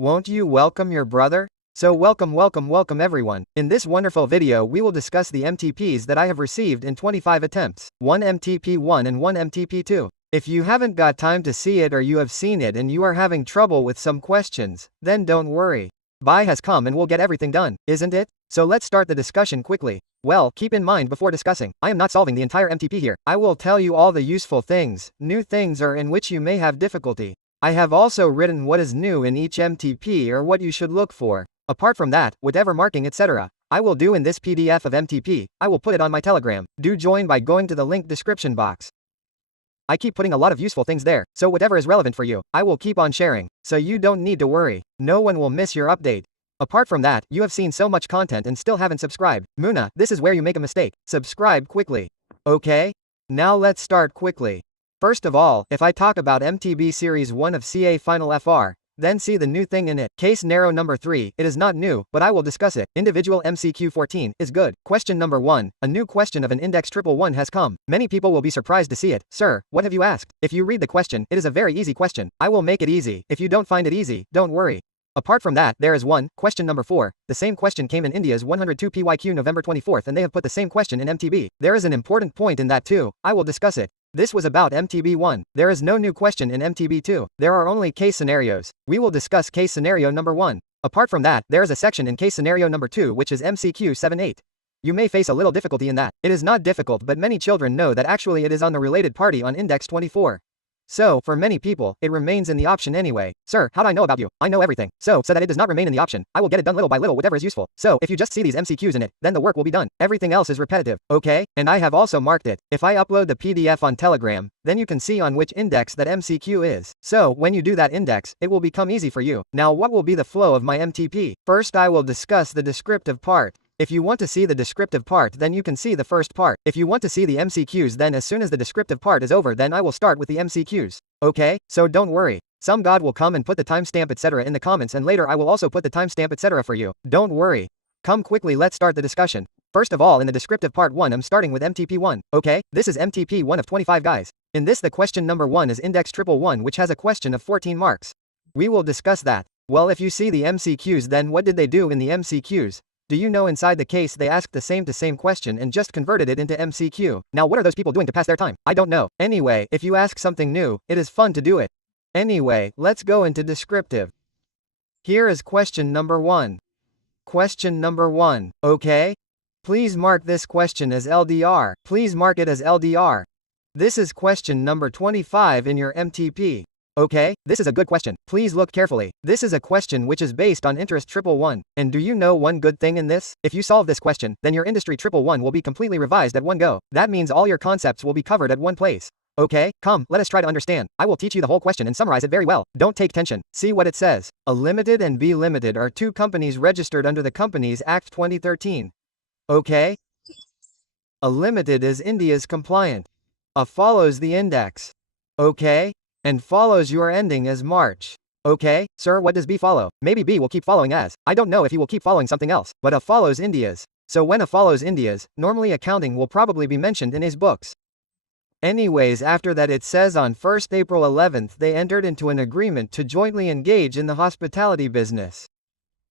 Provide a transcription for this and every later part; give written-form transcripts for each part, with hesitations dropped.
Won't you welcome your brother? So welcome everyone. In this wonderful video we will discuss the MTPs that I have received in 25 attempts. One MTP1 and one MTP2. If you haven't got time to see it or you have seen it and you are having trouble with some questions, then don't worry. Bye has come and we'll get everything done, isn't it? So let's start the discussion quickly. Well, keep in mind before discussing, I am not solving the entire MTP here. I will tell you all the useful things, new things or in which you may have difficulty. I have also written what is new in each MTP or what you should look for. Apart from that, whatever marking etc. I will do in this PDF of MTP, I will put it on my Telegram. Do join by going to the link description box. I keep putting a lot of useful things there, so whatever is relevant for you, I will keep on sharing, so you don't need to worry. No one will miss your update. Apart from that, you have seen so much content and still haven't subscribed. Muna, this is where you make a mistake. Subscribe quickly. Okay? Now let's start quickly. First of all, if I talk about MTB Series 1 of CA Final FR, then see the new thing in it. Case narrow number 3, it is not new, but I will discuss it. Individual MCQ 14 is good. Question number 1, a new question of an index 111 has come. Many people will be surprised to see it. Sir, what have you asked? If you read the question, it is a very easy question. I will make it easy. If you don't find it easy, don't worry. Apart from that, there is one, question number 4. The same question came in India's 102 PYQ November 24th and they have put the same question in MTB. There is an important point in that too. I will discuss it. This was about MTB1. There is no new question in MTB2. There are only case scenarios. We will discuss case scenario number 1. Apart from that, there is a section in case scenario number 2 which is MCQ 7-8. You may face a little difficulty in that. It is not difficult but many children know that actually it is on the related party on index 24. So, for many people, it remains in the option anyway. Sir, how do I know about you? I know everything. So that it does not remain in the option, I will get it done little by little whatever is useful. So, if you just see these MCQs in it, then the work will be done. Everything else is repetitive, okay? And I have also marked it. If I upload the PDF on Telegram, then you can see on which index that MCQ is. So, when you do that index, it will become easy for you. Now what will be the flow of my MTP? First I will discuss the descriptive part. If you want to see the descriptive part then you can see the first part. If you want to see the MCQs then as soon as the descriptive part is over then I will start with the MCQs. Okay? So don't worry. Some god will come and put the timestamp etc. in the comments and later I will also put the timestamp etc. for you. Don't worry. Come quickly, let's start the discussion. First of all in the descriptive part 1 I'm starting with MTP1. Okay? This is MTP1 of 25 guys. In this the question number 1 is index 111 which has a question of 14 marks. We will discuss that. Well if you see the MCQs then what did they do in the MCQs? Do you know inside the case they asked the same question and just converted it into MCQ. Now what are those people doing to pass their time? I don't know. Anyway, if you ask something new, it is fun to do it. Anyway, let's go into descriptive. Here is question number 1. Question number 1, okay? Please mark this question as LDR. Please mark it as LDR. This is question number 25 in your MTP. Okay, this is a good question. Please look carefully. This is a question which is based on interest 111. And do you know one good thing in this? If you solve this question, then your industry 111 will be completely revised at one go. That means all your concepts will be covered at one place. Okay, come, let us try to understand. I will teach you the whole question and summarize it very well. Don't take tension. See what it says. A limited and B limited are two companies registered under the Companies Act 2013. Okay? A limited is India's compliant. A follows the index. Okay? And follows your ending as March. Okay, sir, what does B follow? Maybe B will keep following as. I don't know if he will keep following something else, but A follows India's. So when A follows India's, normally accounting will probably be mentioned in his books. Anyways, after that it says on 1st April 11th they entered into an agreement to jointly engage in the hospitality business.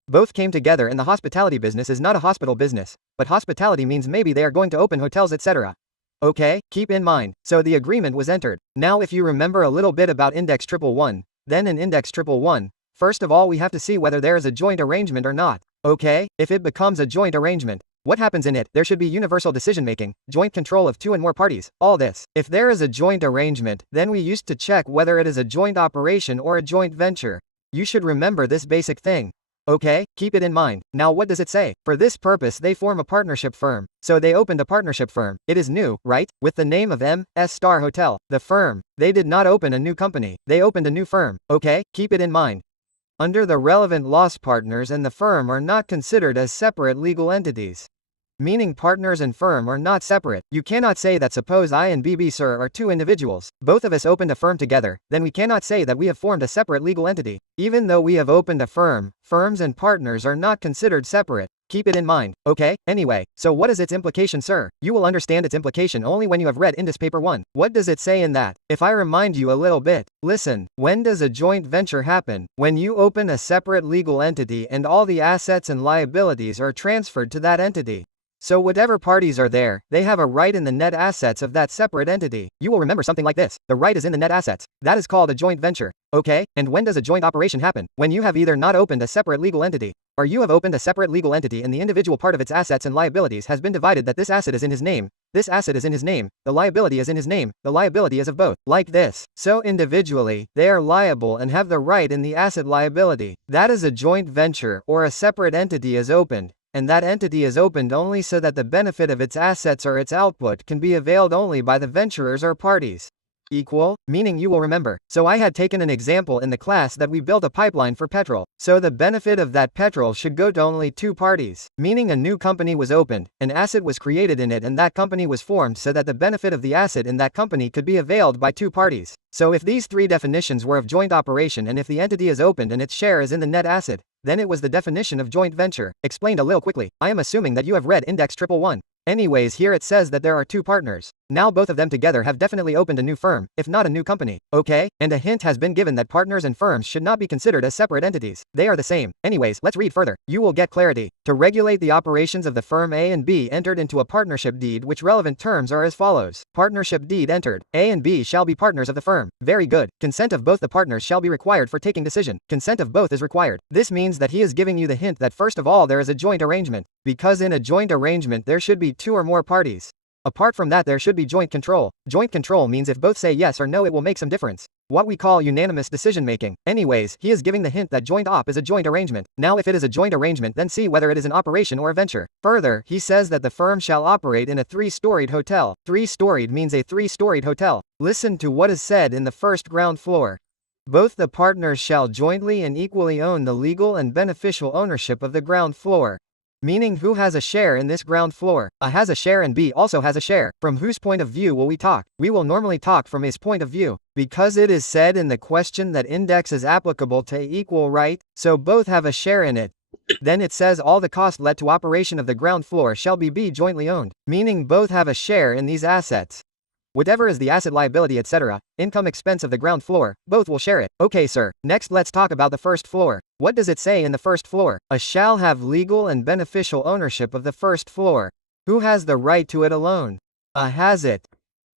Both came together and the hospitality business is not a hospital business, but hospitality means maybe they are going to open hotels etc. Okay, keep in mind, so the agreement was entered. Now if you remember a little bit about index 111, then in index 111, first of all we have to see whether there is a joint arrangement or not. Okay, if it becomes a joint arrangement, what happens in it? There should be universal decision making, joint control of 2 and more parties, all this. If there is a joint arrangement, then we used to check whether it is a joint operation or a joint venture. You should remember this basic thing. Okay, keep it in mind. Now what does it say? For this purpose they form a partnership firm. So they opened a partnership firm. It is new, right? With the name of M.S. Star Hotel. The firm. They did not open a new company. They opened a new firm. Okay, keep it in mind. Under the relevant laws partners and the firm are not considered as separate legal entities. Meaning partners and firm are not separate. You cannot say that suppose I and BB sir are two individuals. Both of us opened a firm together, then we cannot say that we have formed a separate legal entity. Even though we have opened a firm, firms and partners are not considered separate. Keep it in mind, okay? Anyway, so what is its implication, sir? You will understand its implication only when you have read Indus Paper 1. What does it say in that? If I remind you a little bit, listen, when does a joint venture happen? When you open a separate legal entity and all the assets and liabilities are transferred to that entity. So whatever parties are there, they have a right in the net assets of that separate entity. You will remember something like this. The right is in the net assets. That is called a joint venture. Okay? And when does a joint operation happen? When you have either not opened a separate legal entity, or you have opened a separate legal entity and the individual part of its assets and liabilities has been divided, that this asset is in his name, this asset is in his name, the liability is in his name, the liability is of both, like this. So individually, they are liable and have the right in the asset liability. That is a joint venture, or a separate entity is opened. And that entity is opened only so that the benefit of its assets or its output can be availed only by the venturers or parties. Equal, meaning you will remember. So I had taken an example in the class that we built a pipeline for petrol. So the benefit of that petrol should go to only two parties. Meaning a new company was opened, an asset was created in it, and that company was formed so that the benefit of the asset in that company could be availed by two parties. So if these three definitions were of joint operation and if the entity is opened and its share is in the net asset, then it was the definition of joint venture. Explained a little quickly. I am assuming that you have read Index 111. Anyways, here it says that there are two partners. Now both of them together have definitely opened a new firm, if not a new company. Okay? And a hint has been given that partners and firms should not be considered as separate entities. They are the same. Anyways, let's read further. You will get clarity. To regulate the operations of the firm A and B entered into a partnership deed, which relevant terms are as follows. Partnership deed entered. A and B shall be partners of the firm. Very good. Consent of both the partners shall be required for taking decision. Consent of both is required. This means that he is giving you the hint that first of all there is a joint arrangement. Because in a joint arrangement there should be two or more parties. Apart from that there should be joint control. Joint control means if both say yes or no it will make some difference. What we call unanimous decision making. Anyways, he is giving the hint that joint op is a joint arrangement. Now if it is a joint arrangement then see whether it is an operation or a venture. Further, he says that the firm shall operate in a three-storied hotel. Three-storied means a three-storied hotel. Listen to what is said in the first ground floor. Both the partners shall jointly and equally own the legal and beneficial ownership of the ground floor. Meaning who has a share in this ground floor? A has a share and B also has a share. From whose point of view will we talk? We will normally talk from his point of view. Because it is said in the question that index is applicable to equal right, so both have a share in it. Then it says all the cost led to operation of the ground floor shall be B jointly owned. Meaning both have a share in these assets. Whatever is the asset liability etc., income expense of the ground floor, both will share it. Okay sir, next let's talk about the first floor. What does it say in the first floor? A shall have legal and beneficial ownership of the first floor. Who has the right to it alone? A has it.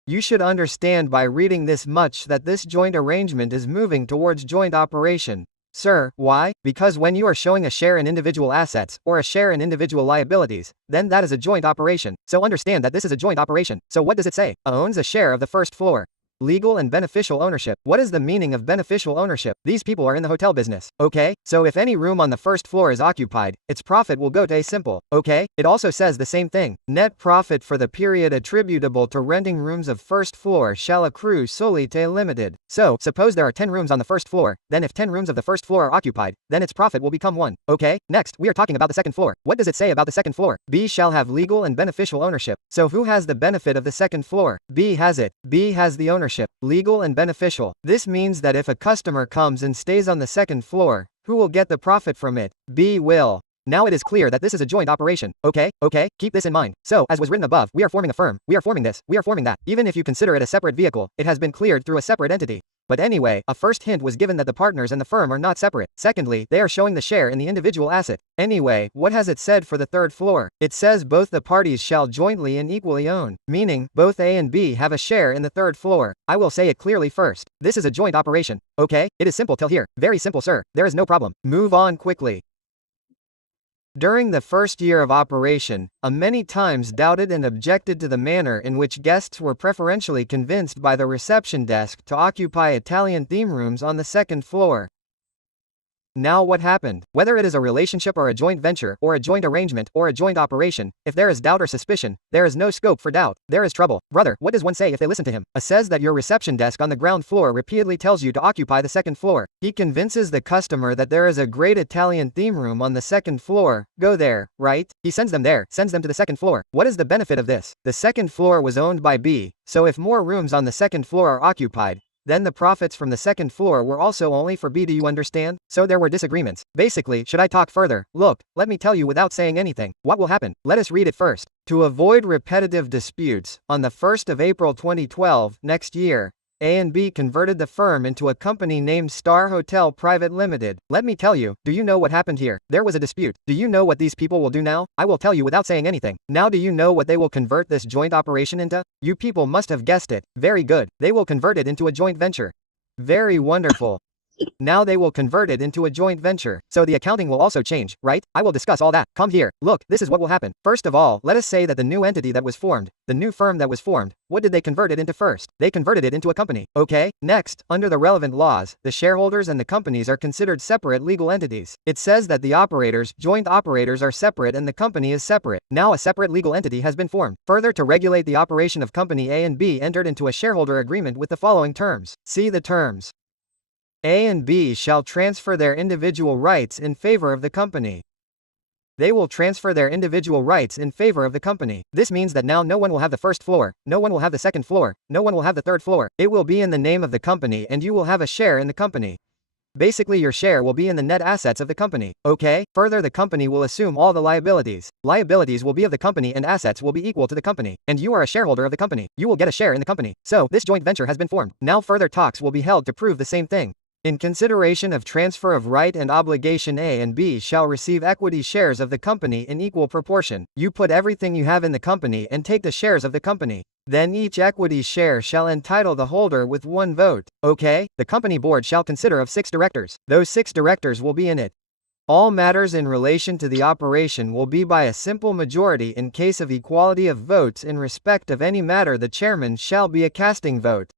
You should understand by reading this much that this joint arrangement is moving towards joint operation. Sir, why? Because when you are showing a share in individual assets, or a share in individual liabilities, then that is a joint operation. So understand that this is a joint operation. So what does it say? A owns a share of the first floor. Legal and beneficial ownership. What is the meaning of beneficial ownership? These people are in the hotel business. Okay? So if any room on the first floor is occupied, its profit will go to A simple. Okay? It also says the same thing. Net profit for the period attributable to renting rooms of first floor shall accrue solely to A limited. So, suppose there are 10 rooms on the first floor, then if 10 rooms of the first floor are occupied, then its profit will become 1. Okay? Next, we are talking about the second floor. What does it say about the second floor? B shall have legal and beneficial ownership. So who has the benefit of the second floor? B has it. B has the ownership. Legal and beneficial. This means that if a customer comes and stays on the second floor, who will get the profit from it? B will. Now it is clear that this is a joint operation. Okay, keep this in mind. So, as was written above, we are forming a firm, we are forming this, we are forming that. Even if you consider it a separate vehicle, it has been cleared through a separate entity. But anyway, a first hint was given that the partners and the firm are not separate. Secondly, they are showing the share in the individual asset. Anyway, what has it said for the third floor? It says both the parties shall jointly and equally own. Meaning, both A and B have a share in the third floor. I will say it clearly first. This is a joint operation. Okay? It is simple till here. Very simple sir. There is no problem. Move on quickly. During the first year of operation, a many times doubted and objected to the manner in which guests were preferentially convinced by the reception desk to occupy Italian theme rooms on the second floor. Now what happened? Whether it is a relationship or a joint venture, or a joint arrangement, or a joint operation, if there is doubt or suspicion, there is no scope for doubt. There is trouble. Brother, what does one say if they listen to him? A says that your reception desk on the ground floor repeatedly tells you to occupy the second floor. He convinces the customer that there is a great Italian theme room on the second floor. Go there, right? He sends them there, sends them to the second floor. What is the benefit of this? The second floor was owned by B, so if more rooms on the second floor are occupied, Then the profits from the second floor were also only for B. Do you understand? So there were disagreements. Basically, should I talk further? Look, let me tell you without saying anything. What will happen? Let us read it first. To avoid repetitive disputes, on the 1st of April 2012, next year, A and B converted the firm into a company named Star Hotel Private Limited. Let me tell you, do you know what happened here? There was a dispute. Do you know what these people will do now? I will tell you without saying anything. Now do you know what they will convert this joint operation into? You people must have guessed it. Very good. They will convert it into a joint venture. Very wonderful. Now they will convert it into a joint venture. So the accounting will also change, right? I will discuss all that. Come here. Look, this is what will happen. First of all, let us say that the new entity that was formed, the new firm that was formed, what did they convert it into first? They converted it into a company. Okay? Next, under the relevant laws, the shareholders and the companies are considered separate legal entities. It says that the operators, joint operators are separate and the company is separate. Now a separate legal entity has been formed. Further, to regulate the operation of company A and B entered into a shareholder agreement with the following terms. See the terms. A and B shall transfer their individual rights in favor of the company. They will transfer their individual rights in favor of the company. This means that now no one will have the first floor, no one will have the second floor, no one will have the third floor. It will be in the name of the company and you will have a share in the company. Basically your share will be in the net assets of the company. Okay? Further, the company will assume all the liabilities. Liabilities will be of the company and assets will be equal to the company. And you are a shareholder of the company. You will get a share in the company. So, this joint venture has been formed. Now further talks will be held to prove the same thing. In consideration of transfer of right and obligation, A and B shall receive equity shares of the company in equal proportion. You put everything you have in the company and take the shares of the company. Then each equity share shall entitle the holder with 1 vote. Okay? The company board shall consider of 6 directors. Those 6 directors will be in it. All matters in relation to the operation will be by a simple majority. In case of equality of votes in respect of any matter, the chairman shall be a casting vote.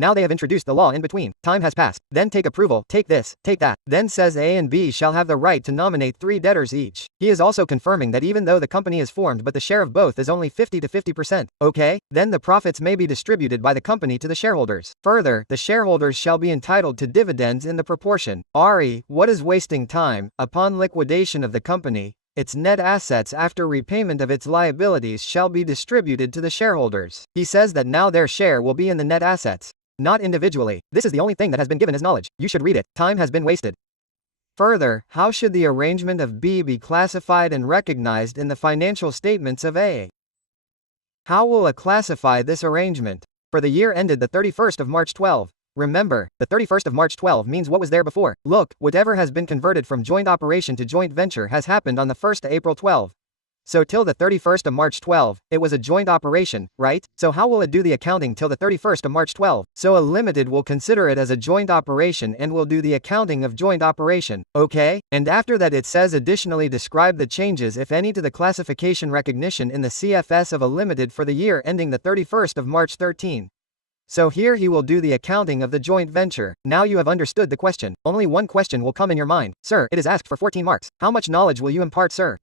Now they have introduced the law in between. Time has passed. Then take approval, take this, take that. Then says A and B shall have the right to nominate 3 debtors each. He is also confirming that even though the company is formed but the share of both is only 50 to 50%. Okay? Then the profits may be distributed by the company to the shareholders. Further, the shareholders shall be entitled to dividends in the proportion. RE, what is wasting time? Upon liquidation of the company, its net assets after repayment of its liabilities shall be distributed to the shareholders. He says that now their share will be in the net assets. Not individually. This is the only thing that has been given as knowledge. You should read it. Time has been wasted. Further, how should the arrangement of B be classified and recognized in the financial statements of A? How will A classify this arrangement? For the year ended the 31st of March 12. Remember, the 31st of March 12 means what was there before. Look, whatever has been converted from joint operation to joint venture has happened on the 1st of April 12. So till the 31st of March 12, it was a joint operation, right? So how will it do the accounting till the 31st of March 12? So A Limited will consider it as a joint operation and will do the accounting of joint operation, okay? And after that it says additionally describe the changes if any to the classification recognition in the CFS of A Limited for the year ending the 31st of March 13. So here he will do the accounting of the joint venture. Now you have understood the question. Only one question will come in your mind. Sir, it is asked for 14 marks. How much knowledge will you impart, sir?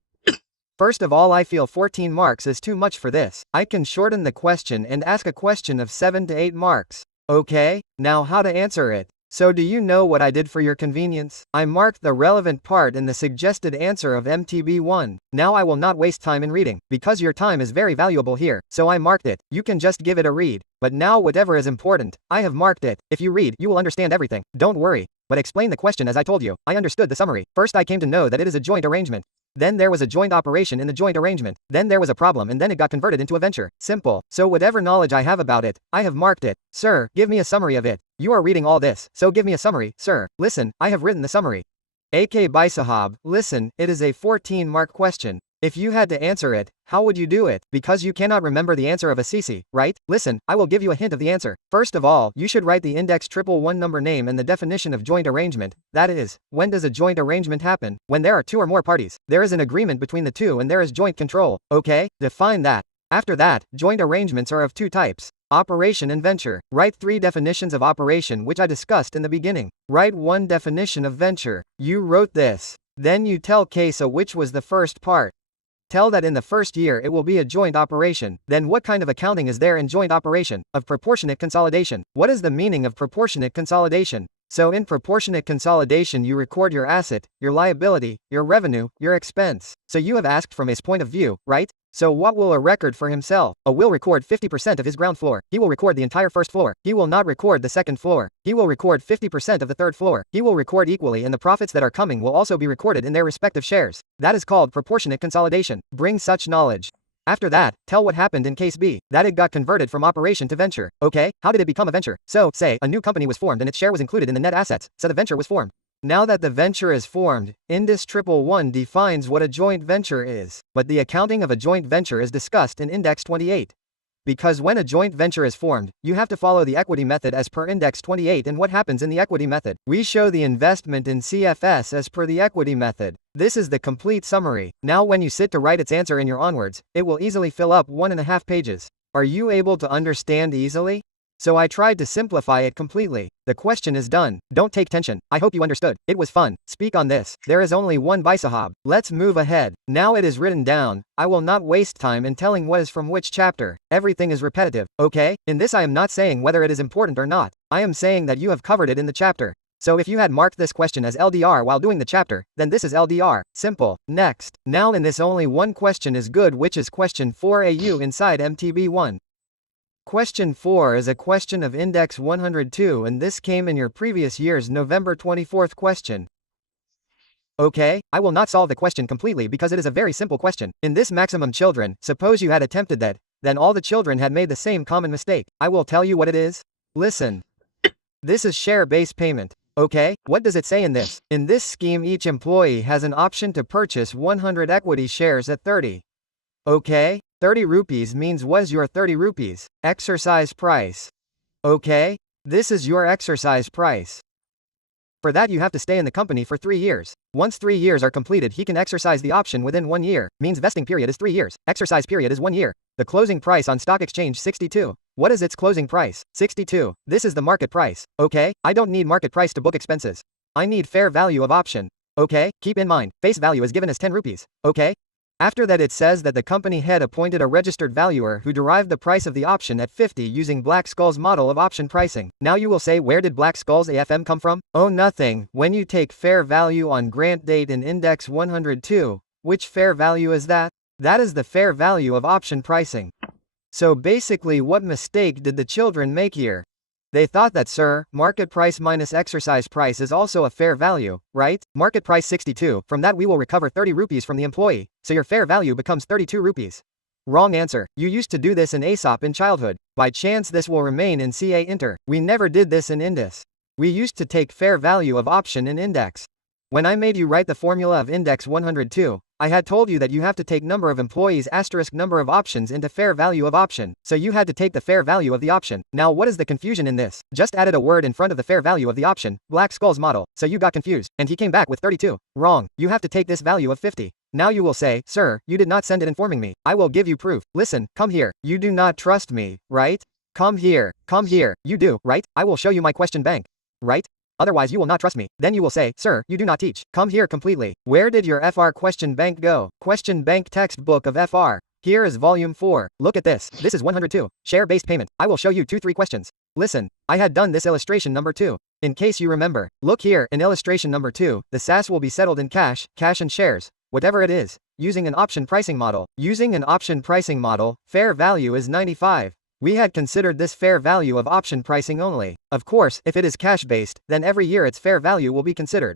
First of all, I feel 14 marks is too much for this. I can shorten the question and ask a question of 7 to 8 marks. Okay? Now how to answer it? So do you know what I did for your convenience? I marked the relevant part in the suggested answer of MTB 1. Now I will not waste time in reading, because your time is very valuable here, so I marked it. You can just give it a read. But now whatever is important, I have marked it. If you read, you will understand everything. Don't worry. But explain the question as I told you. I understood the summary. First I came to know that it is a joint arrangement. Then there was a joint operation in the joint arrangement. Then there was a problem and then it got converted into a venture. Simple. So whatever knowledge I have about it, I have marked it. Sir, give me a summary of it. You are reading all this, so give me a summary, sir. Listen, I have written the summary. AK Baisahab, listen, it is a 14-mark question. If you had to answer it, how would you do it? Because you cannot remember the answer of a CC, right? Listen, I will give you a hint of the answer. First of all, you should write the index 111 number name and the definition of joint arrangement. That is, when does a joint arrangement happen? When there are 2 or more parties. There is an agreement between the 2 and there is joint control. Okay? Define that. After that, joint arrangements are of 2 types. Operation and venture. Write 3 definitions of operation which I discussed in the beginning. Write 1 definition of venture. You wrote this. Then you tell Kesa which was the first part. Tell that in the first year it will be a joint operation. Then what kind of accounting is there in joint operation? Of proportionate consolidation. What is the meaning of proportionate consolidation? So in proportionate consolidation you record your asset, your liability, your revenue, your expense. So you have asked from his point of view, right? So what will a record for himself? A will record 50% of his ground floor. He will record the entire first floor. He will not record the second floor. He will record 50% of the third floor. He will record equally, and the profits that are coming will also be recorded in their respective shares. That is called proportionate consolidation. Bring such knowledge. After that, tell what happened in case B, that it got converted from operation to venture. Okay, how did it become a venture? So, say, a new company was formed and its share was included in the net assets, so the venture was formed. Now that the venture is formed, Indus 111 defines what a joint venture is, but the accounting of a joint venture is discussed in Index 28. Because when a joint venture is formed, you have to follow the equity method as per Index 28, and what happens in the equity method? We show the investment in CFS as per the equity method. This is the complete summary. Now when you sit to write its answer in your onwards, it will easily fill up 1.5 pages. Are you able to understand easily? So I tried to simplify it completely. The question is done. Don't take tension. I hope you understood. It was fun. Speak on this. There is only one Bisahab. Let's move ahead. Now it is written down. I will not waste time in telling what is from which chapter. Everything is repetitive. Okay? In this I am not saying whether it is important or not. I am saying that you have covered it in the chapter. So if you had marked this question as LDR while doing the chapter, then this is LDR. Simple. Next. Now in this only one question is good, which is question 4AU inside MTB 1. Question 4 is a question of Index 102, and this came in your previous year's November 24th question. Okay, I will not solve the question completely because it is a very simple question. In this maximum children, suppose you had attempted that, then all the children had made the same common mistake. I will tell you what it is. Listen. This is share-based payment. Okay, what does it say in this? In this scheme, each employee has an option to purchase 100 equity shares at 30. Okay? 30 rupees means was your 30 rupees. Exercise price. Okay? This is your exercise price. For that you have to stay in the company for 3 years. Once 3 years are completed, he can exercise the option within 1 year. Means vesting period is 3 years. Exercise period is 1 year. The closing price on stock exchange 62. What is its closing price? 62. This is the market price. Okay? I don't need market price to book expenses. I need fair value of option. Okay? Keep in mind, face value is given as 10 rupees. Okay? After that it says that the company head appointed a registered valuer who derived the price of the option at 50 using Black-Scholes model of option pricing. Now you will say, where did Black-Scholes AFM come from? Oh, nothing. When you take fair value on grant date in Index 102, which fair value is that? That is the fair value of option pricing. So basically what mistake did the children make here? They thought that, sir, market price minus exercise price is also a fair value, right? Market price 62, from that we will recover 30 rupees from the employee, so your fair value becomes 32 rupees. Wrong answer. You used to do this in ASOP in childhood. By chance this will remain in CA Inter. We never did this in Indus. We used to take fair value of option in Index. When I made you write the formula of Index 102, I had told you that you have to take number of employees asterisk number of options into fair value of option, so you had to take the fair value of the option. Now what is the confusion in this? Just added a word in front of the fair value of the option, Black-Scholes model, so you got confused, and he came back with 32. Wrong. You have to take this value of 50. Now you will say, sir, you did not send it informing me. I will give you proof. Listen, come here. You do not trust me, right? Come here. Come here. You do, right? I will show you my question bank. Right? Otherwise you will not trust me. Then you will say, sir, you do not teach. Come here completely. Where did your FR question bank go? Question bank textbook of FR. Here is volume 4. Look at this. This is 102. Share-based payment. I will show you 3 questions. Listen. I had done this illustration number 2. In case you remember. Look here, in illustration number 2, the SAS will be settled in cash and shares. Whatever it is. Using an option pricing model. Using an option pricing model, fair value is 95. We had considered this fair value of option pricing only. Of course, if it is cash-based, then every year its fair value will be considered.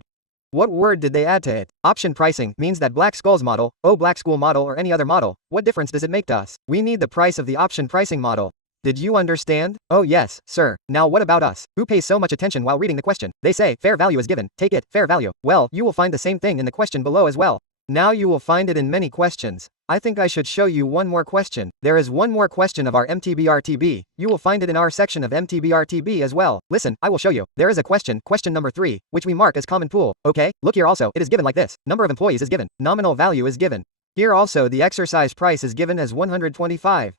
What word did they add to it? Option pricing means that Black-Scholes model, Black-Scholes model or any other model. What difference does it make to us? We need the price of the option pricing model. Did you understand? Oh yes, sir. Now what about us? Who pays so much attention while reading the question? They say, fair value is given, take it, fair value. Well, you will find the same thing in the question below as well. Now you will find it in many questions. I think I should show you one more question. There is one more question of our MTB-RTB. You will find it in our section of MTB-RTB as well. Listen, I will show you. There is a question number 3, which we mark as common pool. Okay, look here also. It is given like this. Number of employees is given. Nominal value is given. Here also the exercise price is given as 125.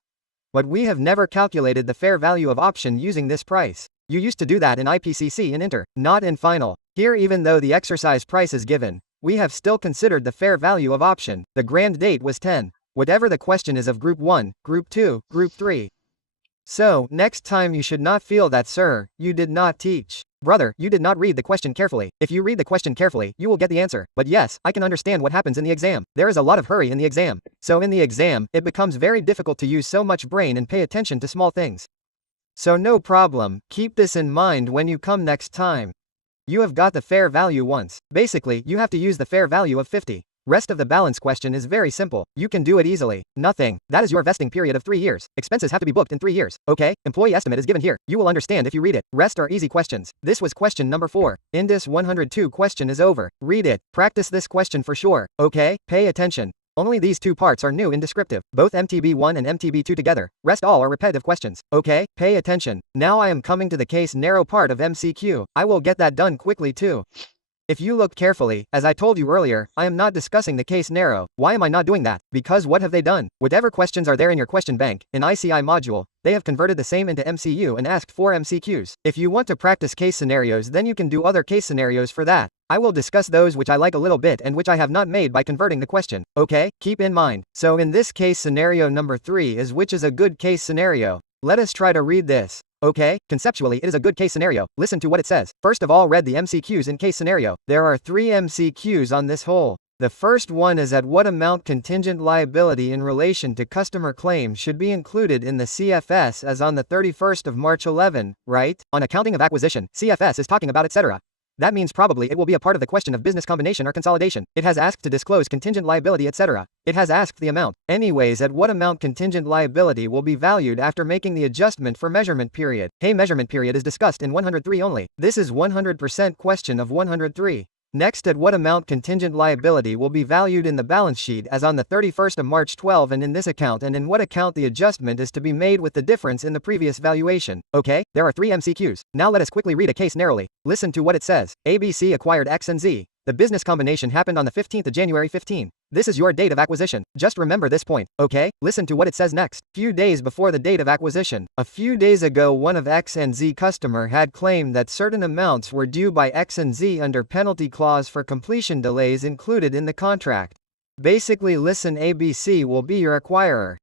But we have never calculated the fair value of option using this price. You used to do that in IPCC and Inter, not in final. Here even though the exercise price is given, we have still considered the fair value of option. The grand date was 10. Whatever the question is of group 1, group 2, group 3. So, next time you should not feel that, sir, you did not teach. Brother, you did not read the question carefully. If you read the question carefully, you will get the answer. But yes, I can understand what happens in the exam. There is a lot of hurry in the exam. So in the exam, it becomes very difficult to use so much brain and pay attention to small things. So no problem, keep this in mind when you come next time. You have got the fair value once. Basically, you have to use the fair value of 50. Rest of the balance question is very simple. You can do it easily. Nothing. That is your vesting period of 3 years. Expenses have to be booked in 3 years. Okay? Employee estimate is given here. You will understand if you read it. Rest are easy questions. This was question number 4. Indus 102 question is over. Read it. Practice this question for sure. Okay? Pay attention. Only these 2 parts are new in descriptive. Both MTB1 and MTB2 together. Rest all are repetitive questions. Okay? Pay attention. Now I am coming to the case narrow part of MCQ. I will get that done quickly too. If you look carefully, as I told you earlier, I am not discussing the case narrow. Why am I not doing that? Because what have they done? Whatever questions are there in your question bank, in ICI module, they have converted the same into MCU and asked for MCQs. If you want to practice case scenarios, then you can do other case scenarios for that. I will discuss those which I like a little bit and which I have not made by converting the question. Okay? Keep in mind. So in this case scenario number 3 is which is a good case scenario. Let us try to read this. Okay, conceptually it is a good case scenario. Listen to what it says. First of all, read the MCQs in case scenario. There are 3 MCQs on this whole. The first one is at what amount contingent liability in relation to customer claims should be included in the CFS as on the 31st of March 11, right? On accounting of acquisition, CFS is talking about etc. That means probably it will be a part of the question of business combination or consolidation. It has asked to disclose contingent liability etc. It has asked the amount. Anyways, at what amount contingent liability will be valued after making the adjustment for measurement period. Hey, measurement period is discussed in 103 only. This is 100% question of 103. Next, at what amount contingent liability will be valued in the balance sheet as on the 31st of March 12 and in this account, and in what account the adjustment is to be made with the difference in the previous valuation. Okay, there are 3 MCQs. Now let us quickly read a case narrowly. Listen to what it says. ABC acquired X and Z. The business combination happened on the 15th of January 15. This is your date of acquisition. Just remember this point, okay? Listen to what it says next. Few days before the date of acquisition. A few days ago, one of X and Z customer had claimed that certain amounts were due by X and Z under penalty clause for completion delays included in the contract. Basically, listen, ABC will be your acquirer.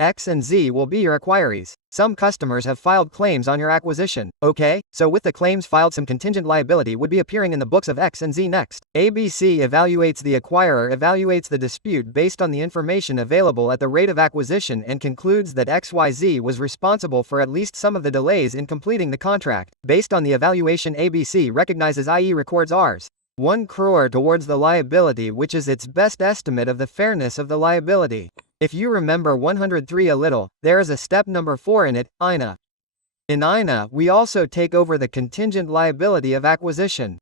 X and Z will be your acquirees. Some customers have filed claims on your acquisition. Okay, so with the claims filed, some contingent liability would be appearing in the books of X and Z next. ABC evaluates the acquirer, evaluates the dispute based on the information available at the rate of acquisition and concludes that XYZ was responsible for at least some of the delays in completing the contract. Based on the evaluation, ABC recognizes, i.e. records Rs. 1 crore towards the liability, which is its best estimate of the fairness of the liability. If you remember 103 a little, there is a step number 4 in it, INA. In INA, we also take over the contingent liability of acquisition.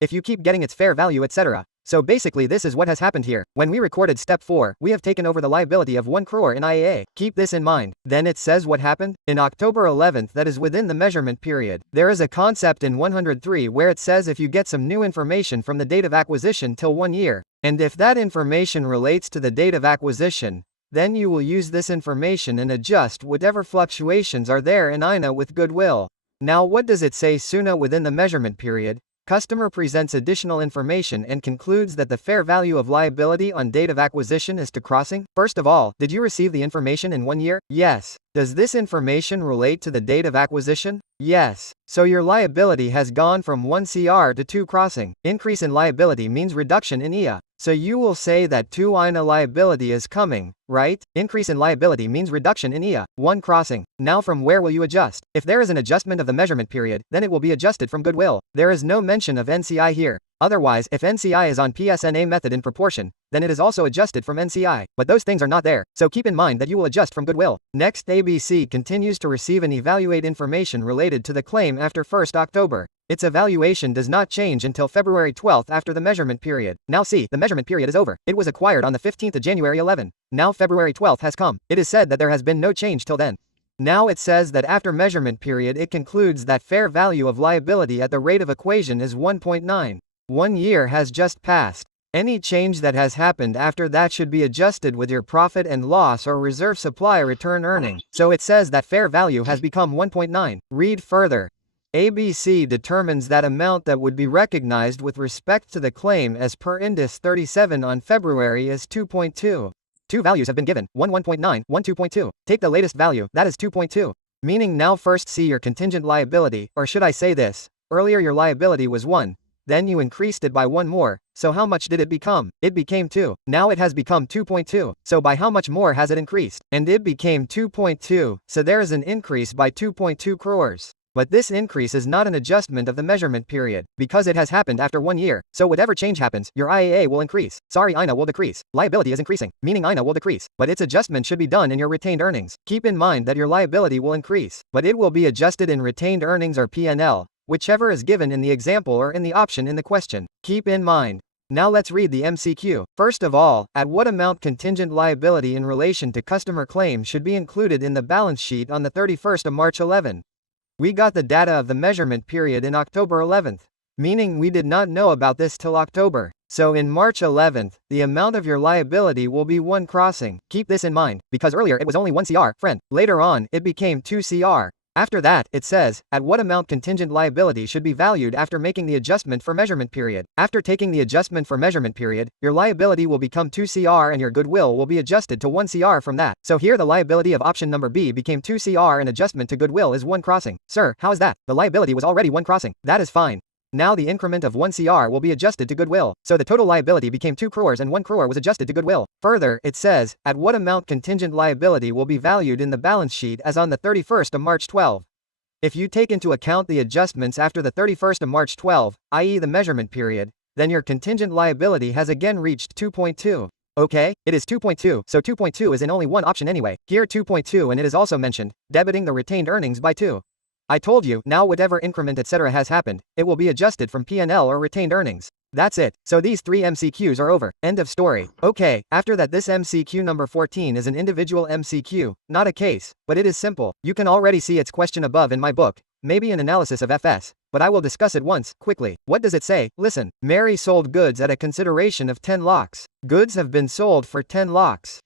If you keep getting its fair value etc. So basically this is what has happened here. When we recorded step 4, we have taken over the liability of 1 crore in IAA. Keep this in mind. Then it says what happened? In October 11th, that is within the measurement period. There is a concept in 103 where it says if you get some new information from the date of acquisition till 1 year, and if that information relates to the date of acquisition, then you will use this information and adjust whatever fluctuations are there in INA with goodwill. Now what does it say? Sooner within the measurement period, customer presents additional information and concludes that the fair value of liability on date of acquisition is to crossing. First of all, did you receive the information in 1 year? Yes. Does this information relate to the date of acquisition? Yes. So your liability has gone from 1 CR to 2 crossing. Increase in liability means reduction in IA. So you will say that 2 INA liability is coming, right? Increase in liability means reduction in IA. 1 crossing. Now from where will you adjust? If there is an adjustment of the measurement period, then it will be adjusted from goodwill. There is no mention of NCI here. Otherwise, if NCI is on PSNA method in proportion, then it is also adjusted from NCI. But those things are not there, so keep in mind that you will adjust from goodwill. Next, ABC continues to receive and evaluate information related to the claim after 1st October. Its evaluation does not change until February 12th after the measurement period. Now see, the measurement period is over. It was acquired on the 15th of January 11. Now February 12th has come. It is said that there has been no change till then. Now it says that after measurement period it concludes that fair value of liability at the rate of equation is 1.9. 1 year has just passed. Any change that has happened after that should be adjusted with your profit and loss or reserve supply return earning. So it says that fair value has become 1.9. Read further. ABC determines that amount that would be recognized with respect to the claim as per Indus 37 on February is 2.2. 2 values have been given, 1.9, 2.2. Take the latest value, that is 2.2. Meaning now first see your contingent liability, or should I say this, Earlier your liability was 1. Then you increased it by 1 more, so how much did it become? It became 2. Now it has become 2.2, so by how much more has it increased? And it became 2.2, so there is an increase by 2.2 crores. But this increase is not an adjustment of the measurement period, because it has happened after 1 year, so whatever change happens, your IAA will increase. Sorry, INA will decrease. Liability is increasing, meaning INA will decrease, but its adjustment should be done in your retained earnings. Keep in mind that your liability will increase, but it will be adjusted in retained earnings or P&L, whichever is given in the example or in the option in the question. Keep in mind. Now let's read the MCQ. First of all, at what amount contingent liability in relation to customer claim should be included in the balance sheet on the 31st of March 11? We got the data of the measurement period in October 11th, meaning we did not know about this till October. So in March 11th, the amount of your liability will be 1 crossing. Keep this in mind, because earlier it was only 1 CR, friend. Later on, it became 2 CR. After that, it says, at what amount contingent liability should be valued after making the adjustment for measurement period. After taking the adjustment for measurement period, your liability will become 2 CR and your goodwill will be adjusted to 1 CR from that. So here the liability of option number B became 2 CR and adjustment to goodwill is 1 crossing. Sir, how is that? The liability was already 1 crossing. That is fine. Now the increment of 1 CR will be adjusted to goodwill, so the total liability became 2 crores and 1 crore was adjusted to goodwill. Further, it says, at what amount contingent liability will be valued in the balance sheet as on the 31st of March 12. If you take into account the adjustments after the 31st of March 12, i.e. the measurement period, then your contingent liability has again reached 2.2. Okay, it is 2.2, so 2.2 is in only one option anyway. Here 2.2 and it is also mentioned, debiting the retained earnings by 2. I told you, now whatever increment etc. has happened, it will be adjusted from P&L or retained earnings. That's it. So these 3 MCQs are over. End of story. Okay, after that this MCQ number 14 is an individual MCQ, not a case, but it is simple. You can already see its question above in my book, maybe an analysis of FS, but I will discuss it once, quickly. What does it say? Listen. Mary sold goods at a consideration of 10 lakhs. Goods have been sold for 10 lakhs.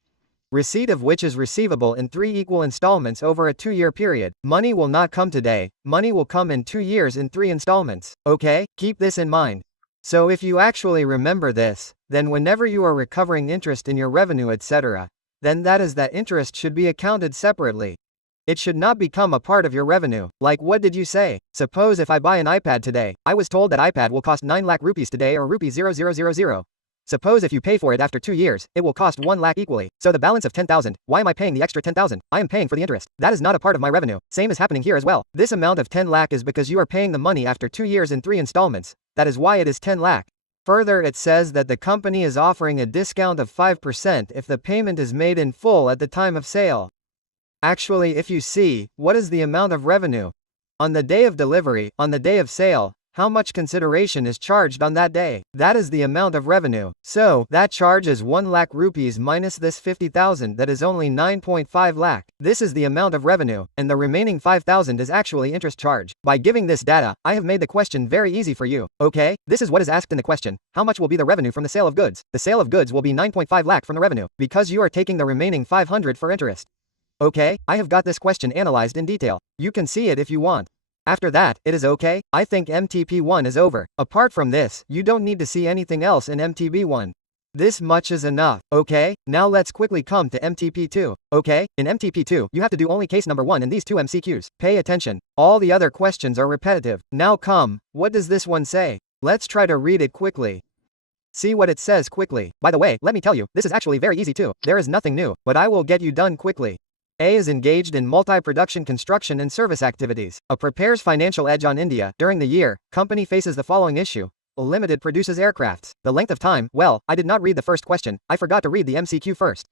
Receipt of which is receivable in 3 equal installments over a 2-year period. Money will not come today, money will come in 2 years in 3 installments. Okay? Keep this in mind. So if you actually remember this, then whenever you are recovering interest in your revenue etc., then that interest should be accounted separately. It should not become a part of your revenue. Like what did you say? Suppose if I buy an iPad today, I was told that iPad will cost 9 lakh rupees today or rupees 0000. Suppose if you pay for it after 2 years, it will cost 1 lakh equally. So the balance of 10,000, why am I paying the extra 10,000? I am paying for the interest. That is not a part of my revenue. Same is happening here as well. This amount of 10 lakh is because you are paying the money after 2 years in 3 installments. That is why it is 10 lakh. Further, it says that the company is offering a discount of 5% if the payment is made in full at the time of sale. Actually, if you see, what is the amount of revenue? On the day of delivery, on the day of sale, how much consideration is charged on that day? That is the amount of revenue. So, that charge is 1 lakh rupees minus this 50,000, that is only 9.5 lakh. This is the amount of revenue, and the remaining 5,000 is actually interest charge. By giving this data, I have made the question very easy for you. Okay? This is what is asked in the question. How much will be the revenue from the sale of goods? The sale of goods will be 9.5 lakh from the revenue, because you are taking the remaining 500 for interest. Okay? I have got this question analyzed in detail. You can see it if you want. After that, it is okay. I think MTP 1 is over. Apart from this, you don't need to see anything else in MTP 1. This much is enough, okay? Now let's quickly come to MTP 2, okay? In MTP 2, you have to do only case number 1 in these 2 MCQs. Pay attention. All the other questions are repetitive. Now come, what does this one say? Let's try to read it quickly. See what it says quickly. By the way, let me tell you, this is actually very easy too. There is nothing new, but I will get you done quickly. A is engaged in multi-production construction and service activities. A prepares financial edge on India. During the year, company faces the following issue. Limited produces aircrafts. The length of time, well, I did not read the first question. I forgot to read the MCQ first.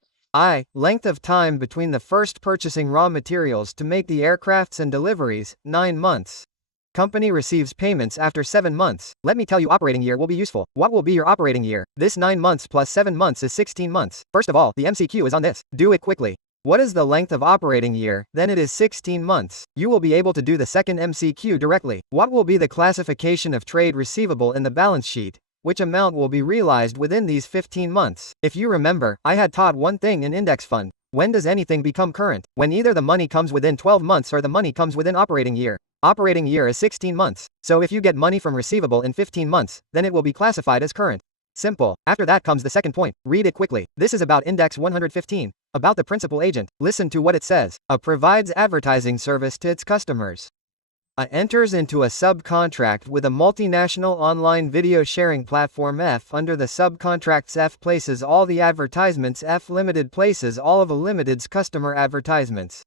Length of time between the first purchasing raw materials to make the aircrafts and deliveries, 9 months. Company receives payments after 7 months. Let me tell you, operating year will be useful. What will be your operating year? This 9 months plus 7 months is 16 months. First of all, the MCQ is on this. Do it quickly. What is the length of operating year? Then it is 16 months. You will be able to do the second MCQ directly. What will be the classification of trade receivable in the balance sheet? Which amount will be realized within these 15 months? If you remember, I had taught one thing in index fund. When does anything become current? When either the money comes within 12 months or the money comes within operating year. Operating year is 16 months. So if you get money from receivable in 15 months, then it will be classified as current. Simple. After that comes the second point. Read it quickly. This is about index 115. About the principal agent. Listen to what it says. Provides advertising service to its customers. A enters into a subcontract with a multinational online video sharing platform. F under the subcontracts. F places all the advertisements. F limited places all of a limited's customer advertisements.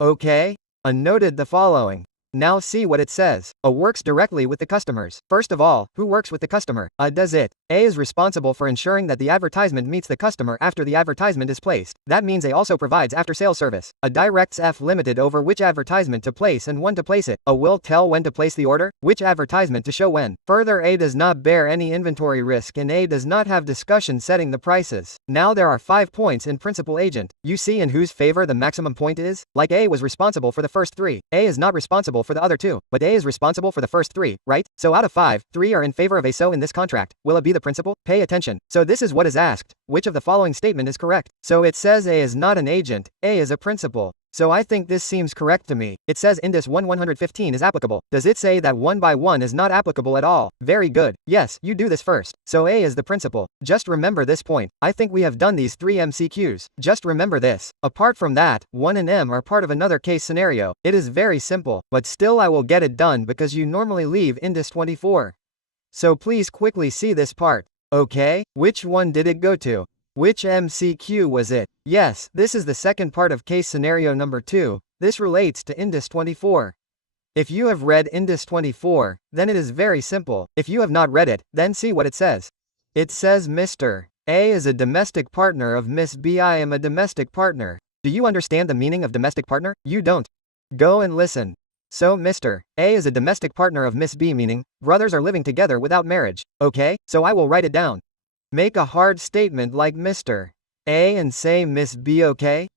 Okay? A noted the following. Now see what it says. A works directly with the customers. First of all, who works with the customer? A does it. A is responsible for ensuring that the advertisement meets the customer after the advertisement is placed. That means A also provides after-sales service. A directs F limited over which advertisement to place and when to place it. A will tell when to place the order, which advertisement to show when. Further, A does not bear any inventory risk and A does not have discussion setting the prices. Now there are 5 points in principal agent. You see in whose favor the maximum point is? Like A was responsible for the first 3. A is not responsible for the other 2, but A is responsible for the first 3, right? So out of 5, 3 are in favor of A. So in this contract, will it be the principal? Pay attention. So this is what is asked. Which of the following statement is correct? So it says A is not an agent, A is a principal. So I think this seems correct to me. It says Indus 115 is applicable. Does it say that 1 by 1 is not applicable at all? Very good. Yes, you do this first. So A is the principal. Just remember this point. I think we have done these 3 MCQs. Just remember this. Apart from that, 1 and M are part of another case scenario. It is very simple, but still I will get it done because you normally leave Indus 24. So please quickly see this part. Okay, which one did it go to? Which MCQ was it? Yes, this is the second part of case scenario number 2. This relates to Indus 24. If you have read Indus 24, then it is very simple. If you have not read it, then see what it says. It says Mr. A is a domestic partner of Miss B. I am a domestic partner. Do you understand the meaning of domestic partner? You don't. Go and listen. So Mr. A is a domestic partner of Miss B, meaning brothers are living together without marriage. Okay, so I will write it down. Make a hard statement like Mr. A and say Miss B, okay?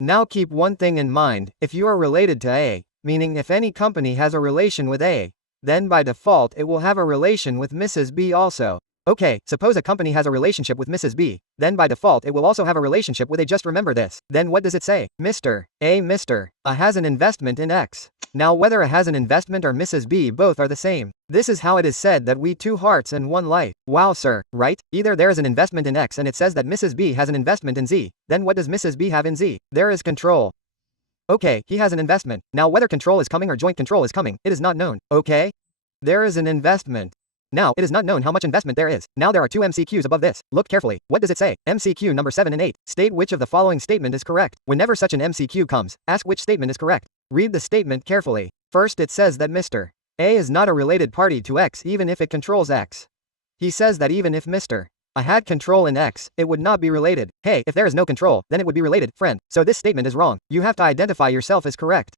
Now keep one thing in mind. If you are related to A, meaning if any company has a relation with A, then by default it will have a relation with Mrs. B also. Okay, suppose a company has a relationship with Mrs. B, then by default it will also have a relationship with A. Just remember this. Then what does it say? Mr. A has an investment in X. Now whether A has an investment or Mrs. B, both are the same. This is how it is said that we 2 hearts and 1 life. Wow sir, right? Either there is an investment in X and it says that Mrs. B has an investment in Z. Then what does Mrs. B have in Z? There is control. Okay, he has an investment. Now whether control is coming or joint control is coming, it is not known. Okay? There is an investment. Now, it is not known how much investment there is. Now there are 2 MCQs above this. Look carefully. What does it say? MCQ number 7 and 8. State which of the following statement is correct. Whenever such an MCQ comes, ask which statement is correct. Read the statement carefully. First it says that Mr. A is not a related party to X even if it controls X. He says that even if Mr. A had control in X, it would not be related. Hey, if there is no control, then it would be related, friend. So this statement is wrong. You have to identify yourself as correct.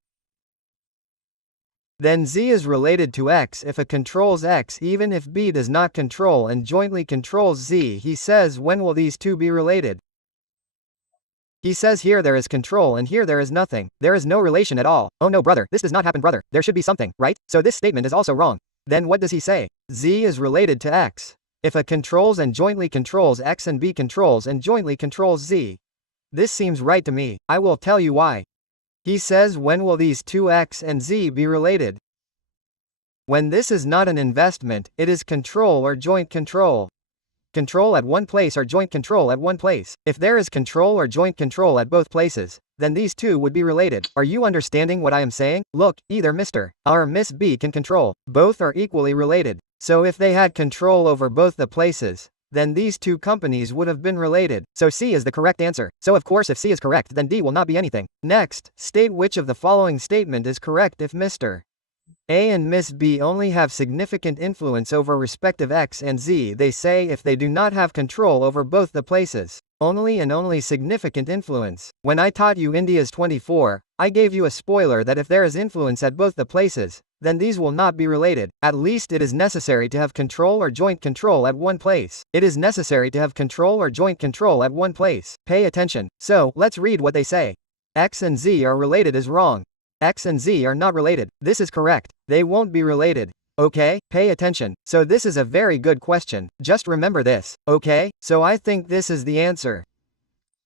Then Z is related to X if A controls X even if B does not control and jointly controls Z. He says when will these 2 be related? He says here there is control and here there is nothing. There is no relation at all. Oh no brother, this does not happen brother. There should be something, right? So this statement is also wrong. Then what does he say? Z is related to X if A controls and jointly controls X and B controls and jointly controls Z. This seems right to me. I will tell you why. He says when will these 2 X and Z be related? When this is not an investment, it is control or joint control. Control at one place or joint control at one place. If there is control or joint control at both places, then these 2 would be related. Are you understanding what I am saying? Look, either Mr. A or Miss B can control. Both are equally related. So if they had control over both the places, then these 2 companies would have been related. So C is the correct answer. So of course if C is correct, then D will not be anything. Next, state which of the following statement is correct if Mr. A and Miss B only have significant influence over respective X and Z. They say if they do not have control over both the places. Only and only significant influence. When I taught you India's 24, I gave you a spoiler that if there is influence at both the places, then these will not be related. At least it is necessary to have control or joint control at one place. It is necessary to have control or joint control at one place. Pay attention. So, let's read what they say. X and Z are related is wrong. X and Z are not related. This is correct. They won't be related. Okay, pay attention. So this is a very good question. Just remember this. Okay, so I think this is the answer.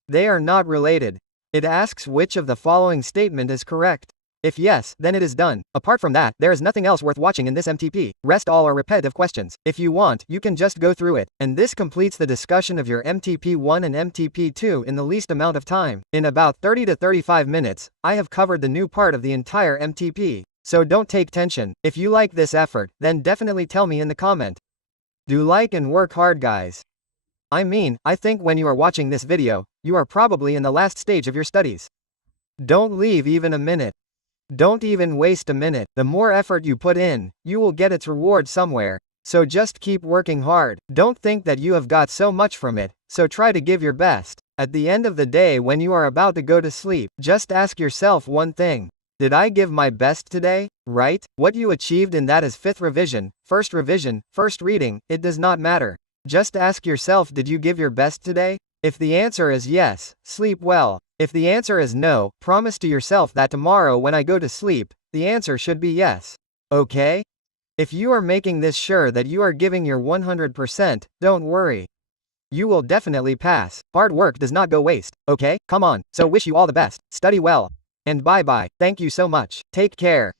They are not related. It asks which of the following statement is correct. If yes, then it is done. Apart from that, there is nothing else worth watching in this MTP. Rest all are repetitive questions. If you want, you can just go through it. And this completes the discussion of your MTP 1 and MTP 2 in the least amount of time. In about 30 to 35 minutes, I have covered the new part of the entire MTP. So don't take tension. If you like this effort, then definitely tell me in the comment. Do like and work hard, guys. I think when you are watching this video, you are probably in the last stage of your studies. Don't leave even a minute. Don't even waste a minute. The more effort you put in, you will get its reward somewhere. So just keep working hard. Don't think that you have got so much from it, so try to give your best. At the end of the day, when you are about to go to sleep, just ask yourself one thing. Did I give my best today? Right? What you achieved in that is 5th revision, 1st revision, 1st reading, it does not matter. Just ask yourself, did you give your best today? If the answer is yes, sleep well. If the answer is no, promise to yourself that tomorrow when I go to sleep, the answer should be yes. Okay? If you are making this sure that you are giving your 100%, don't worry. You will definitely pass. Hard work does not go waste, okay? Come on. So wish you all the best. Study well. And bye bye. Thank you so much. Take care.